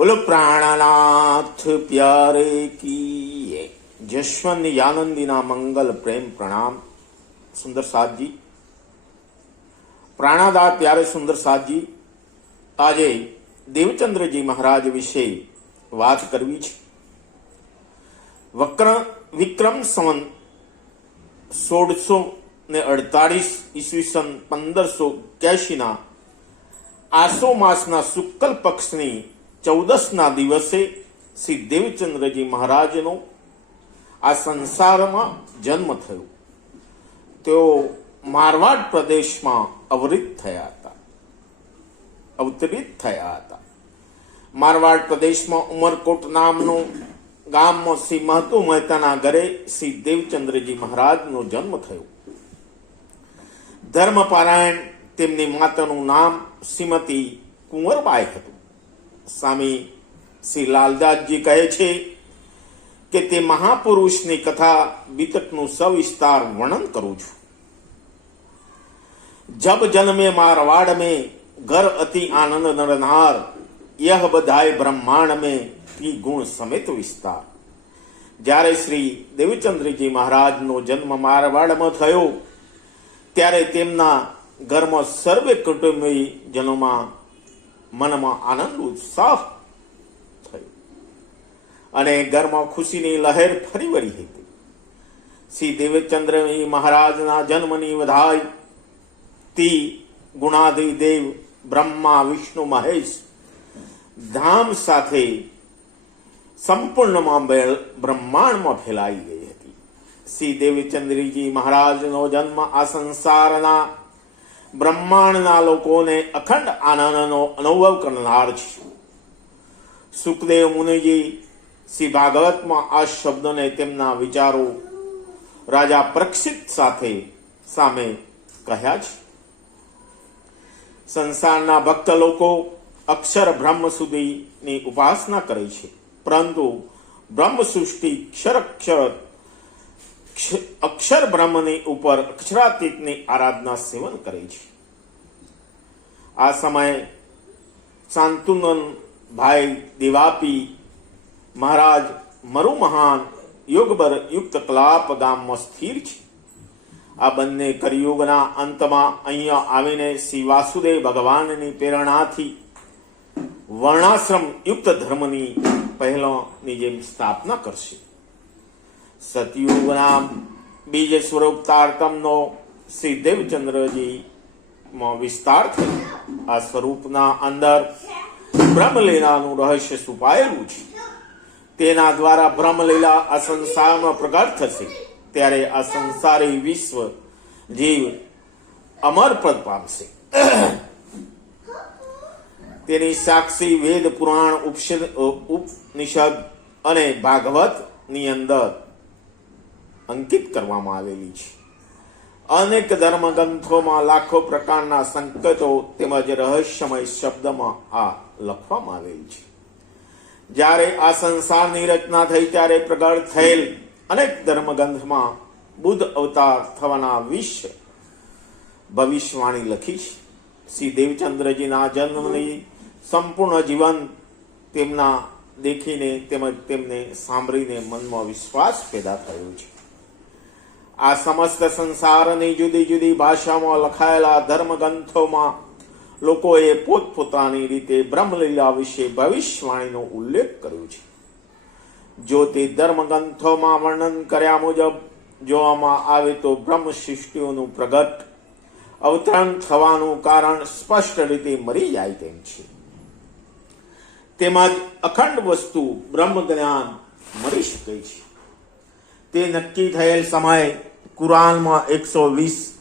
બોલો, પ્રાણનાથ પ્યારે કી જશવંત આનંદીના મંગલ પ્રેમ પ્રણામ. સુંદર સાધજી પ્રાણાદા પ્યારે સુંદર સાધજી આજે દેવચંદ્રજી મહારાજ વિશે વાત કરવી છે. વક્ર વિક્રમ સંવંત સોળસો ને અડતાલીસ ઈસવીસન પંદરસો એક્યાસીના આસો માસના શુક્લ પક્ષની ચૌદસના દિવસે શ્રી દેવચંદ્રજી મહારાજનો આ સંસારમાં જન્મ થયો. તેઓ મારવાડ પ્રદેશમાં અવરિત થયા હતા. અવતરિત થયા હતા. મારવાડ પ્રદેશમાં ઉમરકોટ નામનું ગામમાં શ્રી મહતુ મહેતાના ઘરે શ્રી દેવચંદ્રજી મહારાજનો જન્મ થયો. ધર્મપારાયણ તેમની માતાનું નામ શ્રીમતી કુંવરબાઈ હતું. સ્વામી શ્રી લાલદાસજી કહે છે કે તે મહાપુરુષની કથા વિતટનું સવિસ્તાર વર્ણન કરું છું. જબ જન્મે મારવાડ મેં ઘર અતિ આનંદ નરનાર યહ બધાય બ્રહ્માંડ મેં ત્રિ ગુણ સમેત વિસ્તાર. જ્યારે શ્રી દેવીચંદ્રજી મહારાજનો જન્મ મારવાડમાં થયો, ત્યારે તેમના ઘરમાં સર્વે કુટુંબી જનોમાં મનમાં આનંદ ઉત્સાહ થયો. અને ઘરમાં ખુશીની લહેર ફરી વળી હતી. શ્રી દેવચંદ્ર મહારાજના જન્મની વધાઈ, તી ગુણાધિદેવ બ્રહ્મા, વિષ્ણુ, મહેશ, ધામ સાથે સંપૂર્ણમાં બ્રહ્માંડમાં ફેલાઈ ગઈ હતી. શ્રી દેવચંદ્રજી મહારાજનો જન્મ આ સંસારના બ્રહ્માંડના લોકોને અખંડ આનંદનો અનુભવ કરનાર છે. સુખદેવ મુનિજી શ્રી ભાગવતમાં આ શબ્દને તેમના વિચારો રાજા પ્રક્ષિત સાથે સામે કહ્યા છે. સંસારના ભક્ત લોકો અક્ષર બ્રહ્મ સુધીની ઉપાસના કરે છે. પરંતુ બ્રહ્મ સૃષ્ટિ ક્ષર અક્ષર ક્ષ- અક્ષર બ્રહ્મની ઉપર અક્ષરાતીતની આરાધના સેવન કરે છે. આ સમયે શાંતુનન ભાઈ દેવાપી મહારાજ મરુ મહાન યોગબર યુક્ત કલાપ ગામમાં સ્થિર છે. આ બંને કરિયુગના અંતમાં અહીંયા આવીને શ્રી વાસુદેવ ભગવાનની પ્રેરણાથી વર્ણાશ્રમ યુક્ત ધર્મની પહેલાની જેમ સ્થાપના કરશે. સતયુગના બીજ સ્વરૂપ તારતમનો શ્રી દેવચંદ્રજી વિસ્તાર થયો. આ સ્વરૂપના અંદર બ્રહ્મલીલાનું રહસ્ય છુપાયેલું છે. તેના દ્વારા બ્રહ્મલીલા આ સંસારમાં પ્રગટ થશે. ત્યારે આ સંસારી વિશ્વ જીવ અમર પદ પામશે. તેની સાક્ષી વેદ પુરાણ ઉપનિષદ અને ભાગવતની અંદર અંકિત કરવામાં આવેલી છે. અનેક ધર્મગ્રંથોમાં લાખો પ્રકારના સંકેતો તેમજ રહસ્યમય શબ્દમાં આ લખવામાં આવેલ છે. જ્યારે આ સંસારની રચના થઈ ત્યારે પ્રગટ થયેલ અનેક ધર્મગ્રંથમાં બુદ્ધ અવતાર થવાના વિશ્વ ભવિષ્યવાણી લખી છે. શ્રી દેવચંદ્રજીના જન્મની સંપૂર્ણ જીવન તેમના દેખીને તેમજ તેમને સાંભળીને મનમાં વિશ્વાસ પેદા થયો છે. આ સમસ્ત સંસારની જુદી જુદી ભાષામાં લખાયેલા ધર્મગ્રંથોમાં લોકોએ પોતપોતાની રીતે બ્રહ્મલીલા વિશે ભવિષ્યવાણીનો ઉલ્લેખ કર્યો છે. જો તે ધર્મગ્રંથોમાં વર્ણન કર્યા મુજબ જોવામાં આવે તો બ્રહ્મ સૃષ્ટિઓનું પ્રગટ અવતરણ થવાનું કારણ સ્પષ્ટ રીતે મરી જાય તેમ છે. તેમજ અખંડ વસ્તુ બ્રહ્મ જ્ઞાન મળી શકે છે. તે નક્કી થયેલ સમય કુરાનમાં એકસો વીસ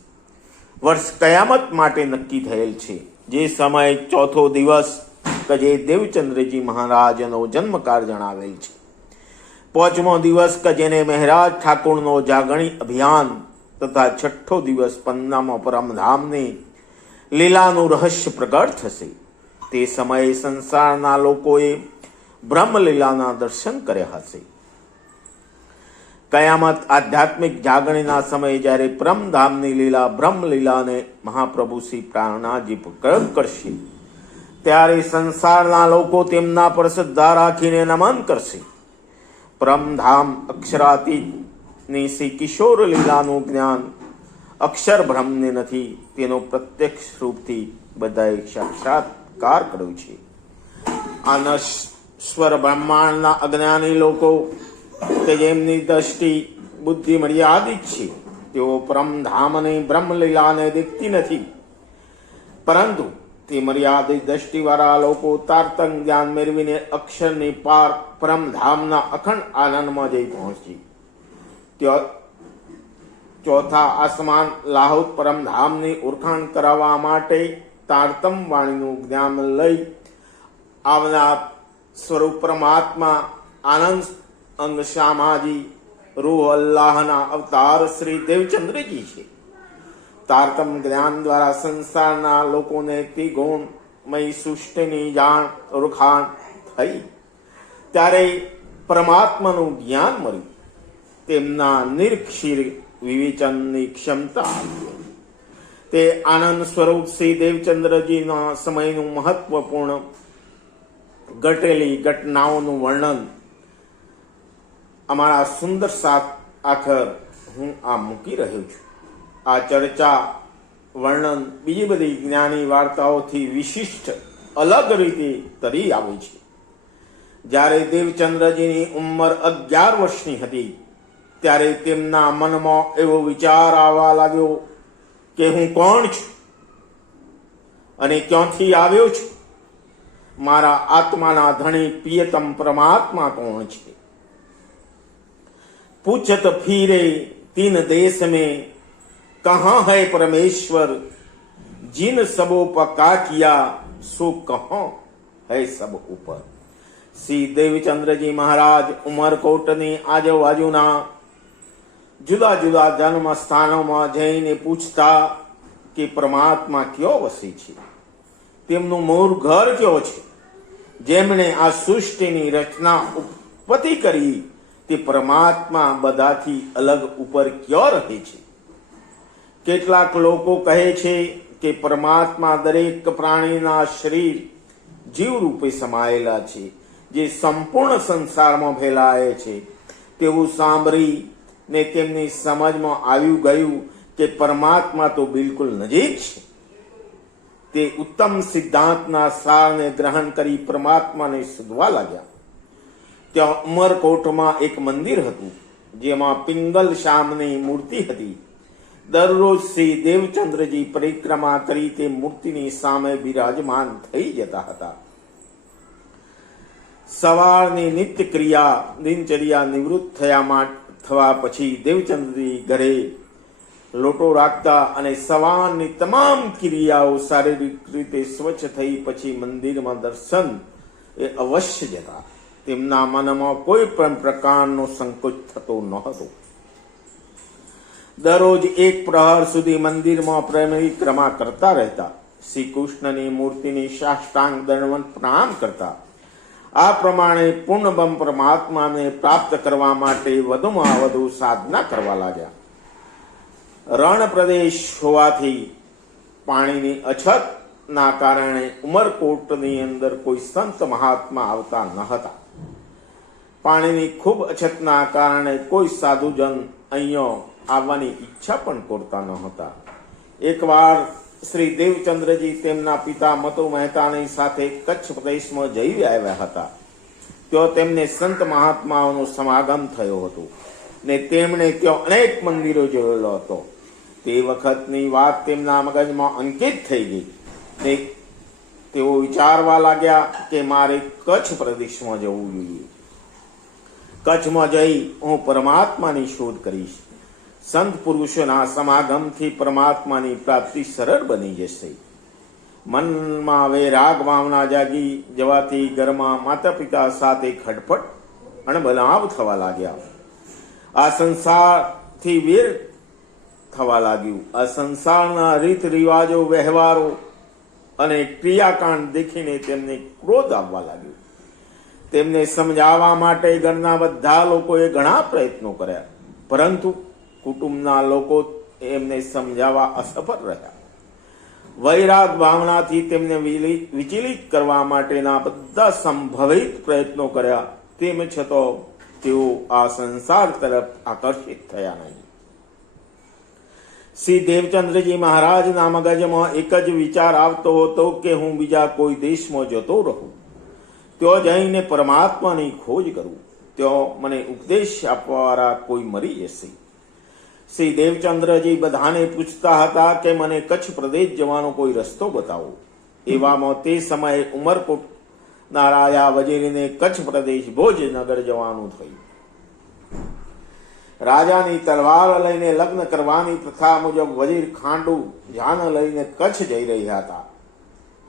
વર્ષ કયામત માટે નક્કી થયેલ છે. જે સમય ચોથો દિવસ કે જે દેવચંદ્રજી મહારાજનો જન્મકાળ જણાવેલ છે. પાંચમો દિવસ કે જેને મહેરાજ ઠાકોરનો જાગણી અભિયાન તથા છઠ્ઠો દિવસ પન્નામાં પરમધામની લીલાનું રહસ્ય પ્રગટ થશે. તે સમયે સંસારના લોકોએ બ્રહ્મલીલાના દર્શન કર્યા હશે. કયામત આધ્યાત્મિક જાગણીના સમયે જ્યારે પરમધામની લીલા બ્રહ્મલીલાને મહાપ્રભુ શ્રી પ્રાણાજી પ્રગટ કરશે, ત્યારે સંસારના લોકો તેમના પર શ્રદ્ધા રાખીને નમન કરશે. પરમધામ અક્ષરાતીતની શ્રી કિશોર લીલાનું જ્ઞાન અક્ષર બ્રહ્મને નથી, તેનો પ્રત્યક્ષ રૂપથી બધાએ સાક્ષાત્કાર કર્યો છે. આ નશ્વર બ્રહ્માંડના અજ્ઞાની લોકો કે જેમની દ્રષ્ટિ, બુદ્ધિ મર્યાદિત છે. તેઓ પરમધામને બ્રહ્મલીલાને દેખતી નથી. પરંતુ તે મર્યાદિત દ્રષ્ટિવાળા લોકો તારતંગ જ્ઞાન મેળવીને અક્ષરની પાર પરમધામના અખંડ આનંદમાં જઈ પહોંચી. ચોથા આસમાન લાહુત પરમધામની ઓળખાણ કરાવવા માટે તારતમ વાણીનું જ્ઞાન લઈ આવનાર સ્વરૂપ પરમાત્મા આનંદ અંગ શામાજી રૂહ અલ્લાહના અવતાર શ્રી દેવચંદ્રજી છે. તારતમ જ્ઞાન દ્વારા સંસારના લોકોને ત્રિગુણમય સૃષ્ટિની જાણ ઓળખાણ થઈ. ત્યારે પરમાત્માનું જ્ઞાન મળ્યું. તેમના નિરક્ષીર વિવેચનની ક્ષમતા. તે આનંદ સ્વરૂપ શ્રી દેવચંદ્રજીના સમયનું મહત્વપૂર્ણ ઘટેલી ઘટનાઓનું વર્ણન અમારા સુંદર સાથ આખર હું આ મૂકી રહ્યો છું. આ ચર્ચા, વર્ણન, બીજી બધી જ્ઞાની વાર્તાઓથી વિશિષ્ટ, અલગ રીતે તરી આવે છે. જ્યારે દેવચંદ્રજીની ઉંમર અગિયાર વર્ષની હતી, ત્યારે તેમના મનમાં એવો વિચાર આવવા લાગ્યો કે હું કોણ છું? અને ક્યાંથી આવ્યો છું? મારા આત્માના ધણી પ્રિયતમ પરમાત્મા કોણ છે? પૂછત ફીરે તીન દેશ में कहाँ है परमेश्वर जिन सबों पर का किया सो कहाँ है सब ऊपर શ્રી દેવચંદ્રજી મહારાજ ઉમરકોટની આજુબાજુના જુદા જુદા જન્મ સ્થાનોમાં જઈને પૂછતા કે પરમાત્મા કયો વસી છે તેમનું મૂળ ઘર કયો છે જેમણે આ સૃષ્ટિની રચના ઉત્પત્તિ કરી તે પરમાત્મા બધાથી અલગ ઉપર ક્યો રહે છે? કેટલાક લોકો કહે છે કે પરમાત્મા દરેક પ્રાણીના શરીર જીવ રૂપે સમાયેલા છે, જે સંપૂર્ણ સંસારમાં ફેલાય છે. તેવું સાંભળી ને તેમની સમજમાં આવ્યું ગયું કે પરમાત્મા તો બિલકુલ નજીક છે. તે ઉત્તમ સિદ્ધાંતના સારને ગ્રહણ કરી પરમાત્માને શોધવા લાગ્યા. ત્યાં ઉમરકોટમાં એક મંદિર હતું, જેમાં પિંગલ શ્યામની મૂર્તિ હતી. દરરોજ શ્રી દેવચંદ્રજી પરિક્રમા કરી તે મૂર્તિની સામે બિરાજમાન થઈ જતા હતા. સવારની નિત્ય ક્રિયા દિનચર્યા નિવૃત્ત થયા થવા પછી દેવચંદ્રજી ઘરે લોટો રાખતા અને સવારની તમામ ક્રિયાઓ શારીરિક રીતે સ્વચ્છ થઈ પછી મંદિરમાં દર્શન એ અવશ્ય જતા. તેમના મનમાં કોઈ પણ પ્રકારનો સંકોચ થતો ન હતો. દરરોજ એક પ્રહર સુધી મંદિરમાં પરિક્રમા કરતા રહેતા શ્રી કૃષ્ણની મૂર્તિની સાષ્ટાંગ દંડવત પ્રણામ કરતા, આ પ્રમાણે પૂર્ણબમ પરમાત્માને પ્રાપ્ત કરવા માટે વધુમાં વધુ સાધના કરવા લાગ્યા. રણ પ્રદેશ હોવાથી પાણીની અછતના કારણે ઉમરકોટની અંદર કોઈ સંત મહાત્મા આવતા ન હતા. પાણીની ખૂબ અછતના કારણે કોઈ સાધુજન અહીંયા આવવાની ઈચ્છા પણ કરતા ન હતા એકવાર શ્રી દેવચંદ્રજી તેમના પિતા મતો મહેતાની સાથે કચ્છ પ્રદેશમાં જઈ આવ્યા હતા. ત્યાં તેમને સંત મહાત્માઓનો સમાગમ થયો હતો ને તેમણે ત્યાં અનેક મંદિરો જોયેલો હતો. તે વખતની વાત તેમના મગજમાં અંકિત થઈ ગઈ ને તેઓ વિચારવા લાગ્યા કે મારે કચ્છ પ્રદેશમાં જવું જોઈએ. કચ્છમાં જઈ હું પરમાત્માની શોધ કરીશ. સંત પુરુષોના સમાગમથી પરમાત્માની પ્રાપ્તિ સરળ બની જશે. મનમાં હવે રાગ ભાવના જાગી જવાથી ઘરમાં માતા પિતા સાથે ખટપટ અને બનાવ થવા લાગ્યા. આ સંસારથી વેર થવા લાગ્યું. આ સંસારના રીત રિવાજો, વ્યવહારો અને ક્રિયાકાંડ દેખીને તેમને ક્રોધ આવવા લાગ્યો. તેમને સમજાવવા માટે ઘરના બધા લોકોએ ઘણા પ્રયત્નો કર્યા. પરંતુ કુટુંબના લોકો એમને સમજાવવા અસફળ રહ્યા. વૈરાગ ભાવનાથી તેમને વિચલિત કરવા માટેના બધા સંભવિત પ્રયત્નો કર્યા. તેમ છતાં તેઓ આ સંસાર તરફ આકર્ષિત થયા નહીં. શ્રી દેવચંદ્રજી મહારાજના મગજમાં એક જ વિચાર આવતો હતો કે હું બીજા કોઈ દેશમાં જતો રહું. ત્યાં જઈને પરમાત્માની ખોજ કરું. ત્યાં મને ઉપદેશ આપવાવાળા કોઈ મરી જશે. શ્રી દેવચંદ્રજી બધાને પૂછતા હતા કે મને કચ્છ પ્રદેશ જવાનો કોઈ રસ્તો બતાવો. એવામાં તે સમયે ઉમરકોટના રાજા વજીરને કચ્છ પ્રદેશ ભોજનગર જવાનું થયું. રાજાની તલવાર લઈને લગ્ન કરવાની પ્રથા મુજબ વજીર ખાંડુ જાન લઈને કચ્છ જઈ રહ્યા હતા.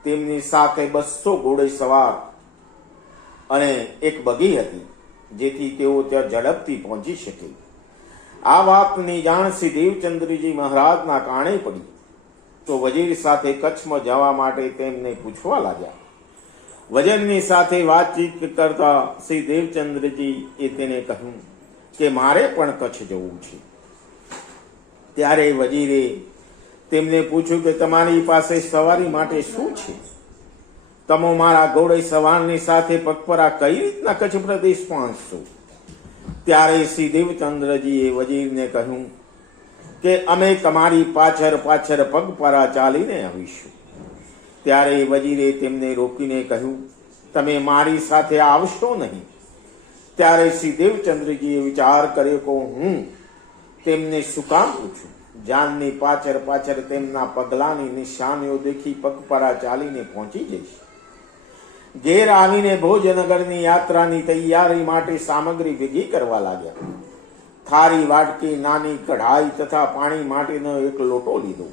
તેમની સાથે બસો ઘોડે સવાર અને એક બગી હતી, જેથી તેઓ ત્યાં ઝડપથી પહોંચી શકે. આ વાતની જાણ શ્રી દેવચંદ્રજી મહારાજના કારણે પડી. તો વજીર સાથે કચ્છમાં જવા માટે તેમને પૂછવા લાગ્યા. વજનની સાથે વાતચીત કરતા શ્રી દેવચંદ્રજી એ તેને કહ્યું કે, મારે પણ કચ્છ જવું છે. ત્યારે વજીરે તેમને પૂછ્યું કે, તમારી પાસે સવારી માટે શું છે? તમે મારા ઘોડે સવારની સાથે પગપરા કઈ રીતના કચ્છ પ્રદેશ પહોંચશો? ત્યારે શ્રી દેવચંદ્રજીએ વજીરને કહ્યું કે અમે તમારી પાછળ પાછળ પગપરા ચાલીને આવીશું. ત્યારે વજીરે તેમને રોકીને કહ્યું, તમે મારી સાથે આવશો નહીં. ત્યારે શ્રી દેવચંદ્રજીએ વિચાર કર્યો કે હું તેમને શું કામ પૂછું? જાનની પાછળ પાછળ તેમના પગલાની નિશાનીઓ દેખી પગપરા ચાલીને પહોંચી જઈશ. ઘેર આવીને ભોજનગરની યાત્રાની તૈયારી માટે સામગ્રી ભેગી કરવા લાગ્યા. થારી વાટકી, નાની કઢાઈ તથા પાણી માટેનો એક લોટો લીધો.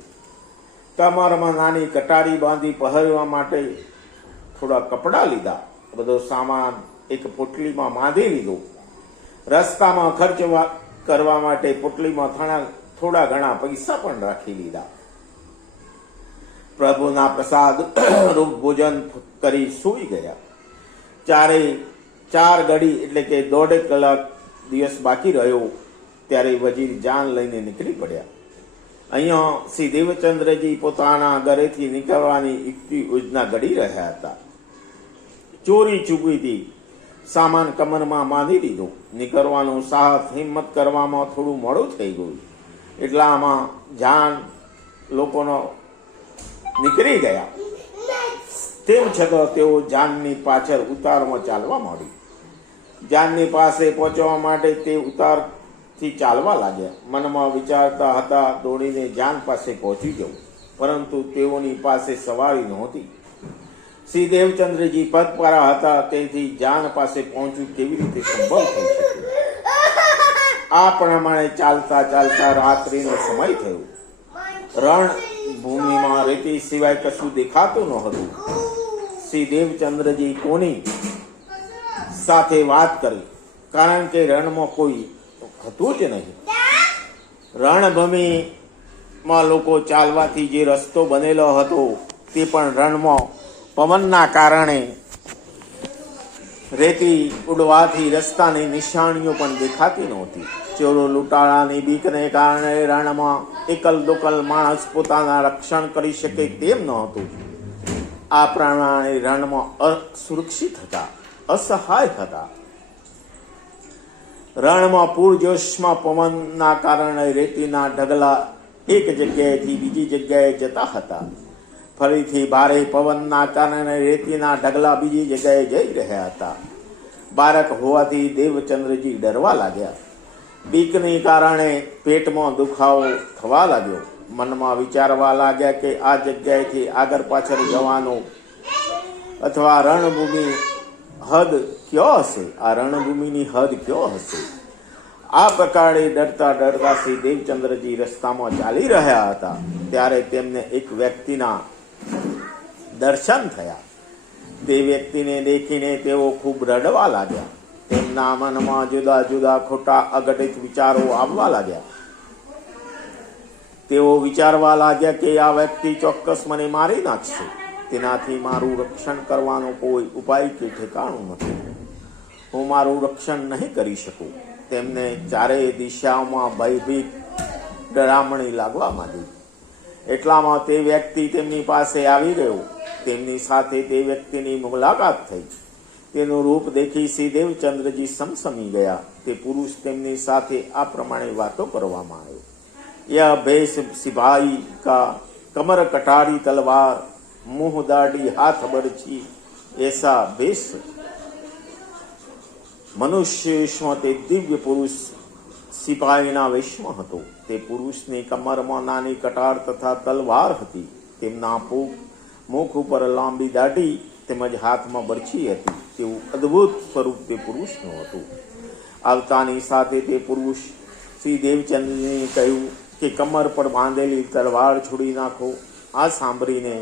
કમરમાં નાની કટારી બાંધી પહેરવા માટે થોડા કપડાં લીધા. બધો સામાન એક પોટલીમાં બાંધી લીધો. રસ્તામાં ખર્ચ કરવા માટે પોટલીમાં થોડા ઘણા પૈસા પણ રાખી લીધા. પ્રભુના પ્રસાદ રૂપ ભોજન કરી સૂઈ ગયા. ચારે ચાર ઘડી એટલે કે દોઢેક કલાક દિવસ બાકી રહ્યો ત્યારે વજીર જાન લઈને નીકળી પડ્યા. અહીંયા શ્રી દેવચંદ્રજી પોતાના ઘરેથી નીકળવાની યુક્તિ યોજના ઘડી રહ્યા હતા. ચોરી ચૂકવીથી સામાન કમરમાં બાંધી દીધો. નીકળવાનું સાહસ, હિંમત કરવામાં થોડું મોડું થઈ ગયું. એટલામાં જાન લોકોનો નીકળી ગયા. તેમ છતાં તેઓ જાનની પાછળ ઉતારમાં ચાલવા માંડી જાનની પાસે પહોંચવા માટે તે ઉતારથી ચાલવા લાગ્યા. મનમાં વિચારતા હતા, દોડીને જાન પાસે પહોંચી જવું. પરંતુ તેઓની પાસે સવારી નહોતી. શ્રી દેવચંદ્રજી પગપારા હતા, તેથી જાન પાસે પહોંચવું કેવી રીતે સંભવ થઈ શકે? આ પ્રમાણે ચાલતા ચાલતા રાત્રિનો સમય થયો. રણ ભૂમિમાં રેતી સિવાય કશું દેખાતું ન હતું શ્રી દેવચંદ્રજી કોની સાથે વાત કરી? કારણ કે રણમાં કોઈ હતું જ નહીં. રણભૂમિમાં લોકો ચાલવાથી જે રસ્તો બનેલો હતો, તે પણ રણમાં પવનના કારણે રેતી ઉડવાથી રસ્તાની નિશાનીઓ પણ દેખાતી નહોતી. ચોરો લૂંટાળાની બીકને કારણે રણમાં એકલ દોકલ માણસ પોતાના રક્ષણ કરી શકે તેમ નહોતું. આ પ્રમાણે રણમાં અસુરક્ષિત હતા, અસહાય હતા. રણમાં પૂરજોશમાં પવનના કારણે રેતીના ઢગલા એક જગ્યાએથી બીજી જગ્યાએ જતા હતા. ફરીથી ભારે પવનના કારણે રેતીના ઢગલા બીજી જગ્યાએ જઈ રહ્યા હતા. બાળક હોવાથી દેવચંદ્રજી ડરવા લાગ્યા. બીકની કારણે પેટમાં દુખાવો થવા લાગ્યો. મનમાં વિચારવા લાગ્યા કે આ જગ્યાએથી આગળ પાછળ જવાનું અથવા રણભૂમિ હદ કયો હશે? આ રણભૂમિની હદ કયો હશે? આ પ્રકારે ડરતા ડરતા શ્રી દેવચંદ્રજી રસ્તામાં ચાલી રહ્યા હતા. ત્યારે તેમને એક વ્યક્તિના દર્શન થયા. તે વ્યક્તિને દેખીને તેઓ ખૂબ રડવા લાગ્યા. તેમના મનમાં જુદા જુદા ખોટા અઘટિત વિચારો આવવા લાગ્યા. તેઓ વિચારવા લાગ્યા કે આ વ્યક્તિ ચોક્કસ મને મારી નાખશે. તેનાથી મારું રક્ષણ કરવાનો કોઈ ઉપાય કે ઠેકાણું નથી. હું મારું રક્ષણ નહીં કરી શકું. તેમને ચારેય દિશાઓમાં ભયભીત ડરામણી લાગવા માંડી. એટલામાં તે વ્યક્તિ તેમની પાસે આવી ગયો. તેમની સાથે તે વ્યક્તિની મુલાકાત થઈ. તેનું રૂપ દેખી શ્રી દેવચંદ્રજી સમસમી ગયા. તે પુરુષ તેમની સાથે આ પ્રમાણે વાતો કરવામાં આવ્યો. યહ ભેષ સિભાઈ કા કમર કટારી તલવાર, મુંહ દાઢી હાથ બરછી, એસા ભેષ. મનુષ્ય તે દિવ્ય પુરુષ સિપાહીના વેશમાં હતો. તે પુરુષની કમરમાં નાની કટાર તથા તલવાર હતી. તેમના મુખ ઉપર લાંબી દાઢી તેમજ હાથમાં બરછી હતી. તેવું અદ્ભુત સ્વરૂપ તે પુરુષનું હતું. આવતાની સાથે તે પુરુષ શ્રી દેવચંદ્રજીએ કહ્યું કે, કમર પર બાંધેલી તલવાર છોડી નાખો. આ સાંભળીને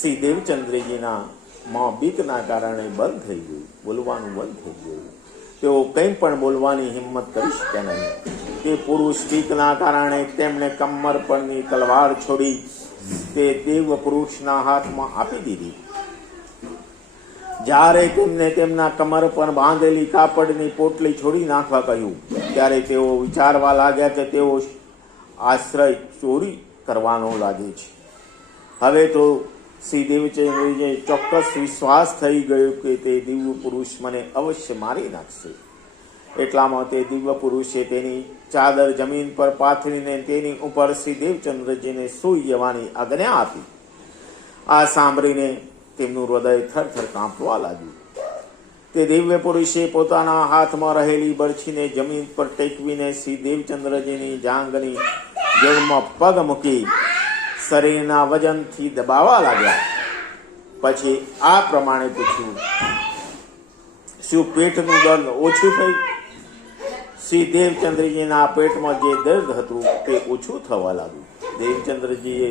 શ્રી દેવચંદ્રજીના માં બીકના કારણે બંધ થઈ ગયું. બોલવાનું બંધ થઈ ગયું. તેઓ કંઈ પણ બોલવાની હિંમત કરી શક્યા નહીં. તે પુરુષ બીકના કારણે તેમણે કમર પરની તલવાર છોડી તે દેવ પુરુષના હાથમાં આપી દીધી. જ્યારે તેમને તેમના કમર પર બાંધેલી કાપડની પોટલી છોડી નાખવા કહ્યું, ત્યારે તેઓ વિચારવા લાગ્યા કે તેઓ આશ્રય ચોરી કરવાનો લાગે છે. હવે તો શ્રી દેવચંદ્રજીને ચોક્કસ વિશ્વાસ થઈ ગયો કે તે દિવ્ય પુરુષ મને અવશ્ય મારી નાખશે. એટલામાં તે દિવ્ય પુરુષે તેની ચાદર જમીન પર પાથરીને તેની ઉપર શ્રી દેવચંદ્રજીને સૂઈ જવાની આજ્ઞા આપી. આ સાંભળીને તેમનું હૃદય થરથર કાંપવા લાગ્યું. તે દિવ્ય પુરુષે પોતાના હાથમાં રહેલી બરછીને જમીન પર ટેકવીને શ્રી દેવચંદ્રજીની જાંગની જળમાં પગ મૂકી શરીરના વજનથી દબાવવા લાગ્યા. પછી આ પ્રમાણે પૂછ્યું, શું પેટનું દર્દ ઓછું થયું? શ્રી દેવચંદ્રજીના પેટમાં જે દર્દ હતું તે ઓછું થવા લાગ્યું. દેવચંદ્રજીએ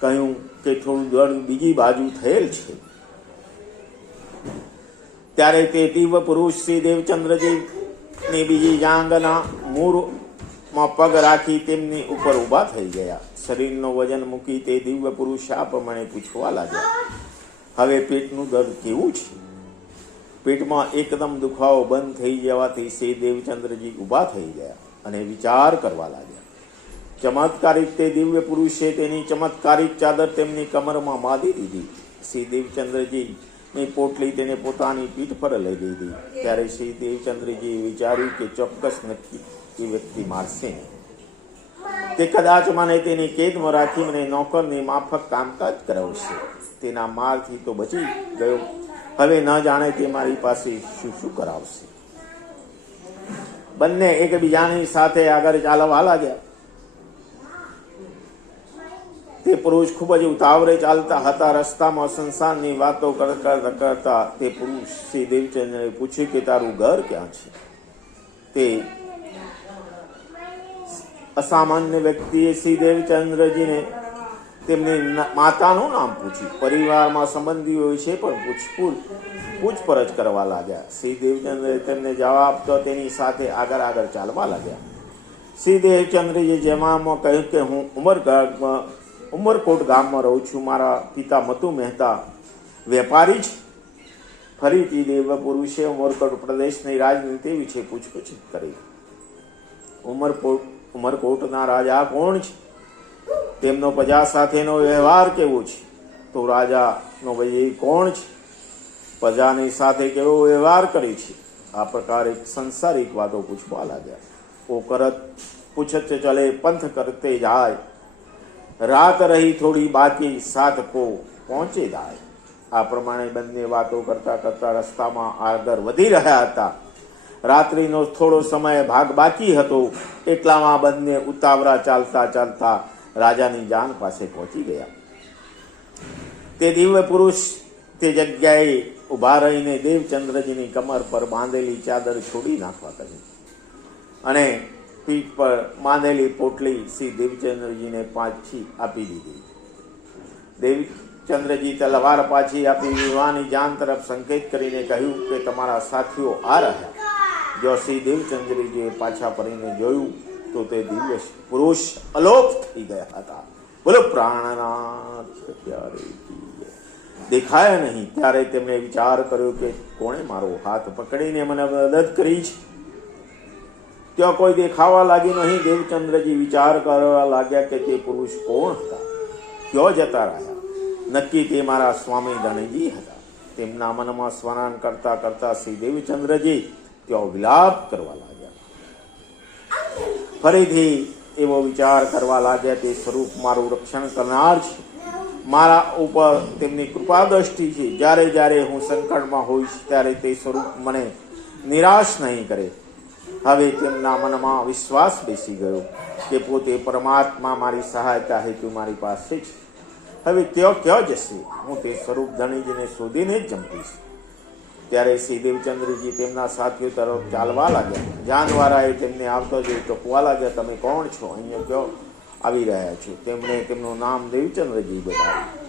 કહ્યું કે થોડું દર્દ બીજી બાજુ થયેલ છે. ત્યારે તે દિવ્ય પુરુષ શ્રી દેવચંદ્રજી ની બીજી જાંગના મૂળમાં પગ રાખી તેમની ઉપર ઊભા થઈ ગયા. શરીરનો વજન મૂકી તે દિવ્ય પુરુષ આ પ્રમાણે પૂછવા લાગ્યા, હવે પેટનું દર્દ કેવું છે? પેટમાં એકદમ દુખાવો બંધ થઈ જવાથી શ્રી દેવચંદ્રજી ઊભા થઈ ગયા અને વિચાર કરવા લાગ્યા. ચમત્કારિક તે દિવ્ય પુરુષે તેની ચમત્કારિક ચાદર તેમની કમરમાં બાંધી દીધી. શ્રી દેવચંદ્રજી ની પોટલી તેને પોતાની પીઠ પર લઈ દીધી ત્યારે શ્રી દેવચંદ્રજીએ વિચાર્યું કે ચોક્કસ નક્કી એ વ્યક્તિ મારશે. તે કદાચ મને તેની કેદમાં રાખી મને નોકરની માફક કામકાજ કરાવશે. તેના મારથી તો બચી ગયો. હવે ન જાણે તે મારી પાસે શું શું કરાવશે. બંને એકબીજાની સાથે આગળ ચાલવા લાગ્યા. તે પુરુષ ખૂબ જ ઉતાવળે ચાલતા હતા. રસ્તામાં સંસારની વાતો કરતા તે પુરુષ શ્રી દેવચંદ્રને પૂછ્યું કે તારું ઘર ક્યાં છે? તે અસામાન્ય વ્યક્તિએ શ્રી દેવચંદ્રજીને તેમની માતાનું નામ પૂછ્યું. પરિવારમાં સંબંધીઓ છે પણ પૂછપૂછ પૂછપરછ કરવા લાગ્યા. શ્રી દેવચંદ્રે તેમને જવાબ તો તેની સાથે આગળ આગળ ચાલવા લાગ્યા. શ્રી દેવચંદ્રજી જેમાં કહ્યું કે હું ઉમરગામમાં ઉમરકોટ ગામમાં રહું છું. મારા પિતા મતુ મહેતા વેપારી છે ફરીથી દેવ પુરુષે ઉમરકોટ પ્રદેશની રાજનીતિ વિશે પૂછપરછ કરી. ઉમરકોટ ઉમરકોટના રાજા કોણ છે? તેમનો પ્રજા સાથેનો વ્યવહાર કેવો છે? તો રાજાનો ભાઈ કોણ છે? પ્રજાની સાથે કેવો વ્યવહાર કરે છે? આ પ્રકારે સંસારિક વાતો પૂછવા લાગ્યા. ઓ કરત પૂછત ચલે, પંથ કરતે જાય. રાત રહી થોડી બાકી, સાત કો પહોંચે જાય. આ પ્રમાણે બંને વાતો કરતા કરતા રસ્તામાં આગળ વધી રહ્યા હતા. રાત્રિનો થોડો સમય ભાગ બાકી હતો, એટલામાં બંને ઉતાવળા ચાલતા ચાલતા રાજાની જાન પાસે પહોંચી ગયા. તે દિવ્ય પુરુષ તે જગ્યાએ ઊભા રહીને દેવચંદ્રજીની કમર પર બાંધેલી ચાદર છોડી નાખવા કહી અને પીઠ પર બાંધેલી પોટલી શ્રી દેવચંદ્રજીને પાછી આપી દીધી. દેવચંદ્રજી તલવાર પાછી આપી વિવાહની જાન તરફ સંકેત કરીને કહ્યું કે તમારા સાથીઓ આ રહ્યા. જો શ્રી દેવચંદ્રજીએ પાછા ફરીને જોયું, તો તે દિવ્ય પુરુષ અલોપ થઈ ગયા હતા. બોલો, પ્રાણનાથ ત્યારે દેખાયા નહીં. ત્યારે તેમણે વિચાર કર્યો કે કોણે મારો હાથ પકડીને મને મદદ કરી છે? ત્યાં કોઈ દેખાવા લાગી નહીં. દેવચંદ્રજી વિચાર કરવા લાગ્યા કે તે પુરુષ કોણ હતા? ક્યાં જતા રહ્યા? નક્કી તે મારા સ્વામી ધણીજી હતા. તેમના મનમાં સ્મરણ કરતા કરતા શ્રી દેવચંદ્રજી ત્યાં વિલાપ કરવા લાગ્યા. ફરીથી એવો વિચાર કરવા લાગ્યા તે સ્વરૂપ મારું રક્ષણ કરનાર છે. મારા ઉપર તેમની કૃપા દ્રષ્ટિ છે. જ્યારે જ્યારે હું સંકટમાં હોઈશ, ત્યારે તે સ્વરૂપ મને નિરાશ નહીં કરે. હવે તેમના મનમાં વિશ્વાસ બેસી ગયો કે પોતે પરમાત્મા મારી સહાયતા હેતુ મારી પાસે છે. હવે તેઓ ક્યાં જશે? હું તે સ્વરૂપ ધણીજીને શોધીને જ જંપીશ ત્યારે શ્રી દેવચંદ્રજી તેમના સાથીઓ તરફ ચાલવા લાગ્યા. જાનવારાએ તેમને આવતો જોઈ ટોકવા લાગ્યા, તમે કોણ છો? અહીંયા કયો આવી રહ્યા છો? તેમણે તેમનું નામ દેવચંદ્રજી બતાવ્યું.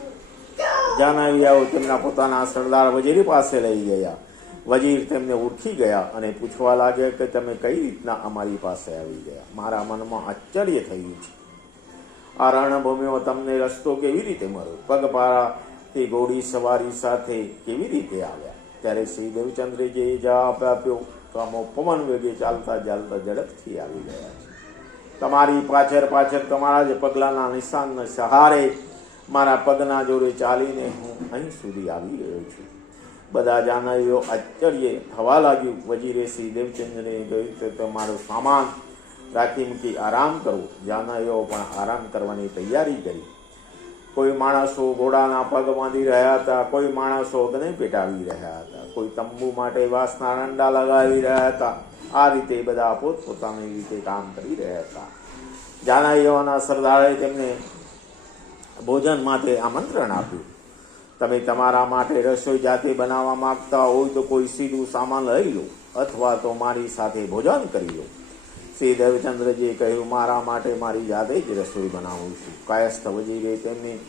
જાનવિયાઓ તેમના પોતાના સરદાર વજીર પાસે લઈ ગયા. વજીર તેમને ઓળખી ગયા અને પૂછવા લાગ્યા કે, તમે કઈ રીતના અમારી પાસે આવી ગયા? મારા મનમાં આશ્ચર્ય થયું છે. આ રણભૂમિમાં તમને રસ્તો કેવી રીતે મળ્યો? પગપાળા, તે ઘોડી સવારી સાથે કેવી રીતે આવ્યા? ત્યારે શ્રી દેવચંદ્રજીએ જવાબ આપ્યો, તો આમાં પવન વેગે ચાલતા ચાલતા ઝડપથી આવી ગયા છે. તમારી પાછળ પાછળ તમારા જ પગલાના નિશાનને સહારે મારા પગના જોડે ચાલીને હું અહીં સુધી આવી ગયો છું. બધા જાનવીઓ આશ્ચર્ય થવા લાગ્યું. વજીરે શ્રી દેવચંદ્રને કહ્યું કે તમારો સામાન રાખી મૂકી આરામ કરવો. જાનવીઓ પણ આરામ કરવાની તૈયારી કરી. કોઈ માણસો ઘોડાના પગ બાંધી રહ્યા હતા, કોઈ માણસો અગ્નિ પેટાવી રહ્યા હતા. કોઈ તંબુ માટે વાસના અંડા લગાવી રહ્યા હતા. આ રીતે બધા પોતપોતાની રીતે કામ કરી રહ્યા હતા. જાનાઈઓના સરદારે તેમને ભોજન માટે આમંત્રણ આપ્યું. તમે તમારા માટે રસોઈ જાતે બનાવવા માંગતા હોય તો કોઈ સીધું સામાન લઈ લો અથવા તો મારી સાથે ભોજન કરી લો. શ્રી દેવચંદ્રજીએ કહ્યું, મારા માટે મારી જાતે જ રસોઈ બનાવું છું. કાયસ્થ વજીરે તેમને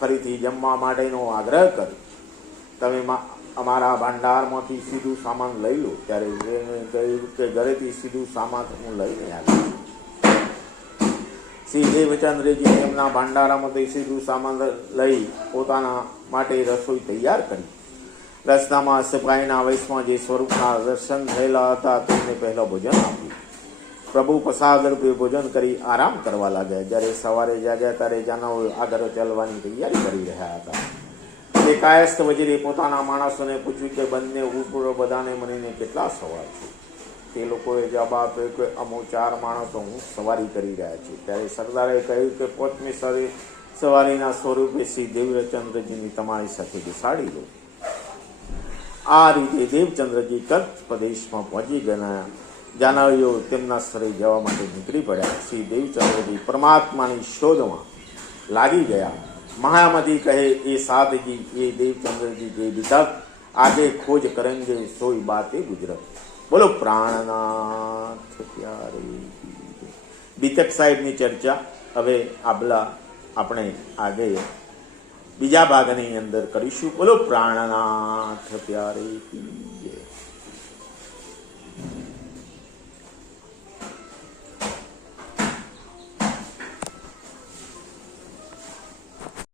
ફરીથી જમવા માટેનો આગ્રહ કર્યો. તમે અમારા ભંડારમાંથી સીધું સામાન લઈ લો. ત્યારે કહ્યું કે ઘરેથી સીધું સામાન હું લઈને આવ્યો. શ્રી દેવચંદ્રજી તેમના ભંડારામાંથી સીધું સામાન લઈ પોતાના માટે રસોઈ તૈયાર કરી. રસ્તામાં સિપાહીના વૈશમાં જે સ્વરૂપના દર્શન થયેલા હતા તેમને પહેલાં ભોજન આપ્યું. પ્રભુ પ્રસાદ રૂપે ભોજન કરી આરામ કરવા લાગ્યા. જ્યારે સવારે જાગ્યા ત્યારે જાનવ આગળ ચાલવાની તૈયારી કરી રહ્યા હતા. તે કાયસ્થ વજીરે પોતાના માણસોને પૂછ્યું કે બંને ઉપરો બધાને મળીને કેટલા સવાર છે? તે લોકોએ જવાબ આપ્યો કે અમો ચાર માણસો હું સવારી કરી રહ્યા છું. ત્યારે સરદારે કહ્યું કે પોતમી સરે સવારીના સ્વરૂપે શ્રી દેવચંદ્રજીની તમારી સાથે બેસાડી લો આ રીતે દેવચંદ્રજી કચ્છ પ્રદેશમાં પહોંચી ગયા. જાનવીઓ તેમના સ્થળે જવા માટે નીકળી પડ્યા. શ્રી દેવચંદ્રજી પરમાત્માની શોધમાં લાગી ગયા. મહામતી કહે એ સાધજી એ દેવચંદ્રજી જે વિતક આગે ખોજ કરેંગે સોઈ બાતે ગુજરાત બોલો પ્રાણનાથ પ્યારે બીતક સાહેબની ચર્ચા હવે આબલા આપણે આગે બીજા ભાગની અંદર કરીશું બોલો પ્રાણનાથ પ્યારે.